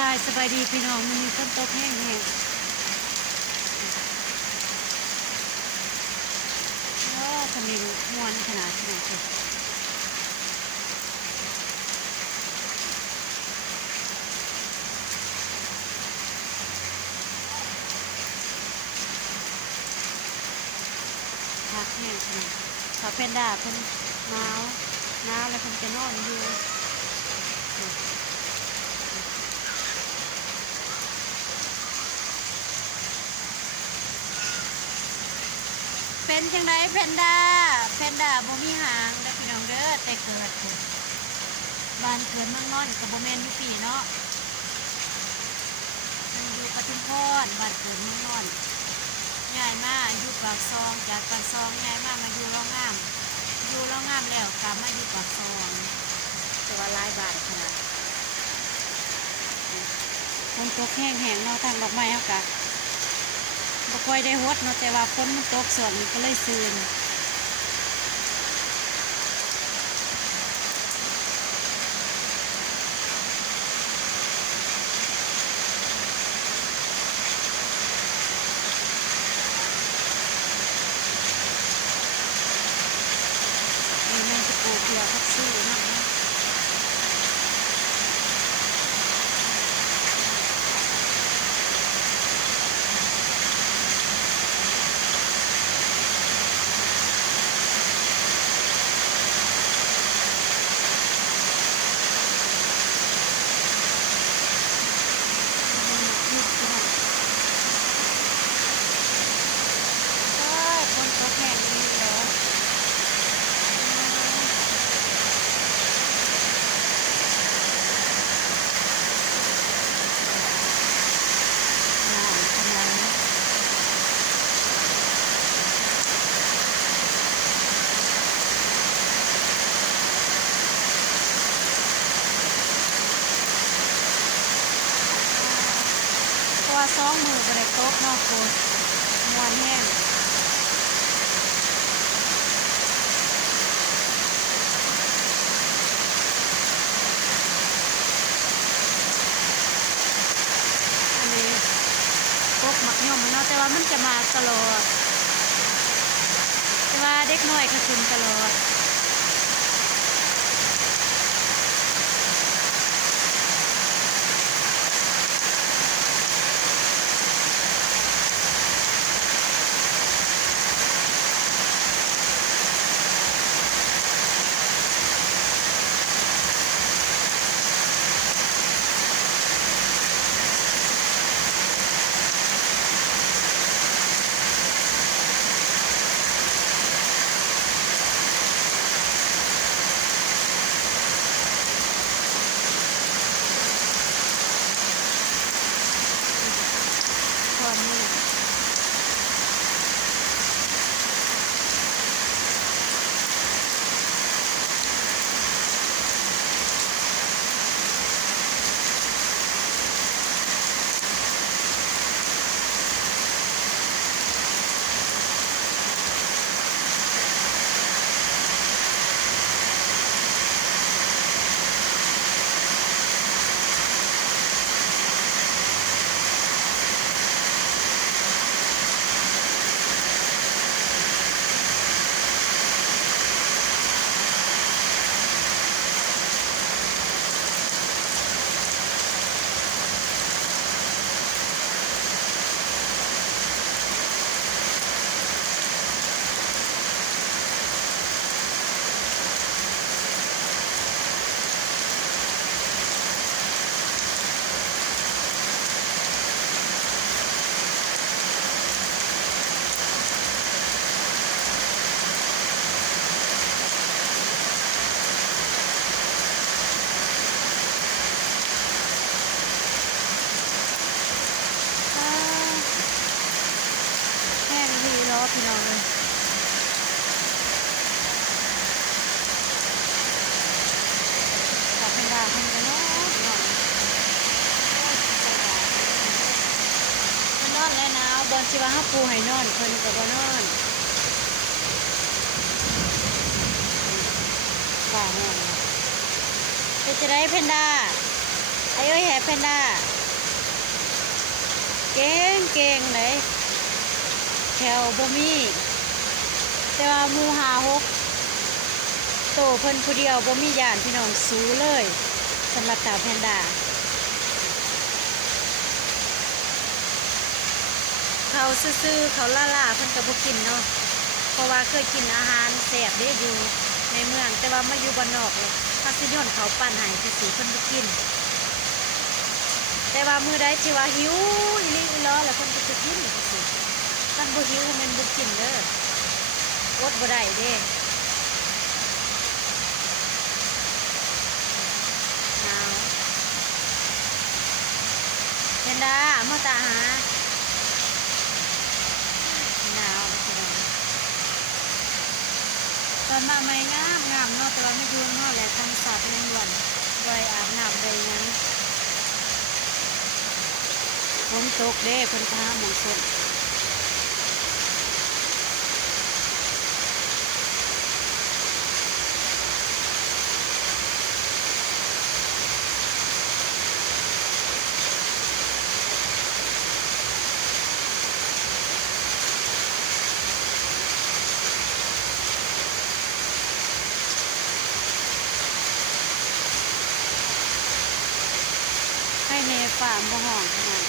ค่ะสบายดีพี่น้องมันมีฝนตกแห้งๆโอ้ทำไมมวนขนาดนี้เลยพักแห้งขนาดเขาเป็นดาเพิ่นหนาวแล้วเพิ่นจะนอนอยู่เป็นจังไดแพนด้าบ่มีหางเด้อพี่น้องเด้อแต่เกิดพุ่นบ้านเกิดเมืองนอนก็บ่แม่นอยู่ปีเนาะมันอยู่ปทุมพรบ้านเกิดเมืองนอนย้ายมาอยู่ปากซองจากปากซองย้ายมาอยู่ร่องงามแล้วกลับมาอยู่ปากซองแต่ว่าหลายบาทขนาดฝนตกแห้งเนาะทางดอกไม้เฮากะบ่ค่อยได้ฮดเนาะแต่ว่าฝนมันตกส่วนนี้ก็เลยซื่นมีแมงตะปูเผือกพักซี่เนาะฝนตกแห้งนี่แล้วน้ำกำลังเพราะว่า2 มื้อบ่ได้ตกเนาะโคตรม่วนแห้งอันนี้กกมักย่อมเนาะแต่ว่ามันจะมาตลอดแต่ว่าเด็กน้อยก็ขึ้นตลอดความมืดแห้งดีเนาะพี่น้องเลยขอเป็นดาวเพิ่นกันเนาะพี่น้องเพิ่นนอนแล้วนะบอนสิว่าเฮาปูให้นอนเพิ่นก็บ่นอนฝ่าห้องเป็นจะได้เพนด้าไอ้เอ้ยแฮป แพนด้าเก่งเก่งเลยแถวบ่มีแต่ว่าหมู่หาหกโตเพิ่นผู้เดียวบ่มีญาติพี่น้องสู้เลยสำหรับสาวแพนด้าเขาซื่อๆเขาล่าๆเพิ่นก็บ่กินเนาะเพราะว่าเคยกินอาหารแซ่บได้อยู่ในเมืองแต่ว่ามาอยู่บ้านนอกเลยถ้าสิย้อนเขาปั่นให้ซื่อๆเพิ่นบ่กินแต่ว่ามื้อใดที่ว่าหิวอีหลีอีหลอแล้วเพิ่นก็จะกินซื่อๆคันบ่หิวแม่นบ่กินเด้ออดบ่ได้เด้หนาวแพนด้ามาตาหาหนาวตอนมาไม่งามงามเนาะแต่ว่าไม่ดูเนาะแหละธรรมศาสตร์เรียนด่วนโดยอาบน้ำเลยนั้นฝนตกเด้เพิ่นพาหมองฝนให้ในฝ่าบ่ห้องขนาด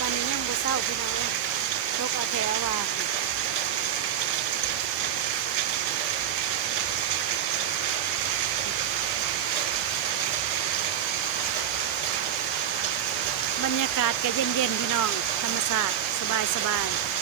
ตอนนี้ยังบ่เศร้าพี่น้องเลยตกเอาแถวว่าบรรยากาศก็เย็นๆพี่น้องธรรมศาสตร์สบายๆ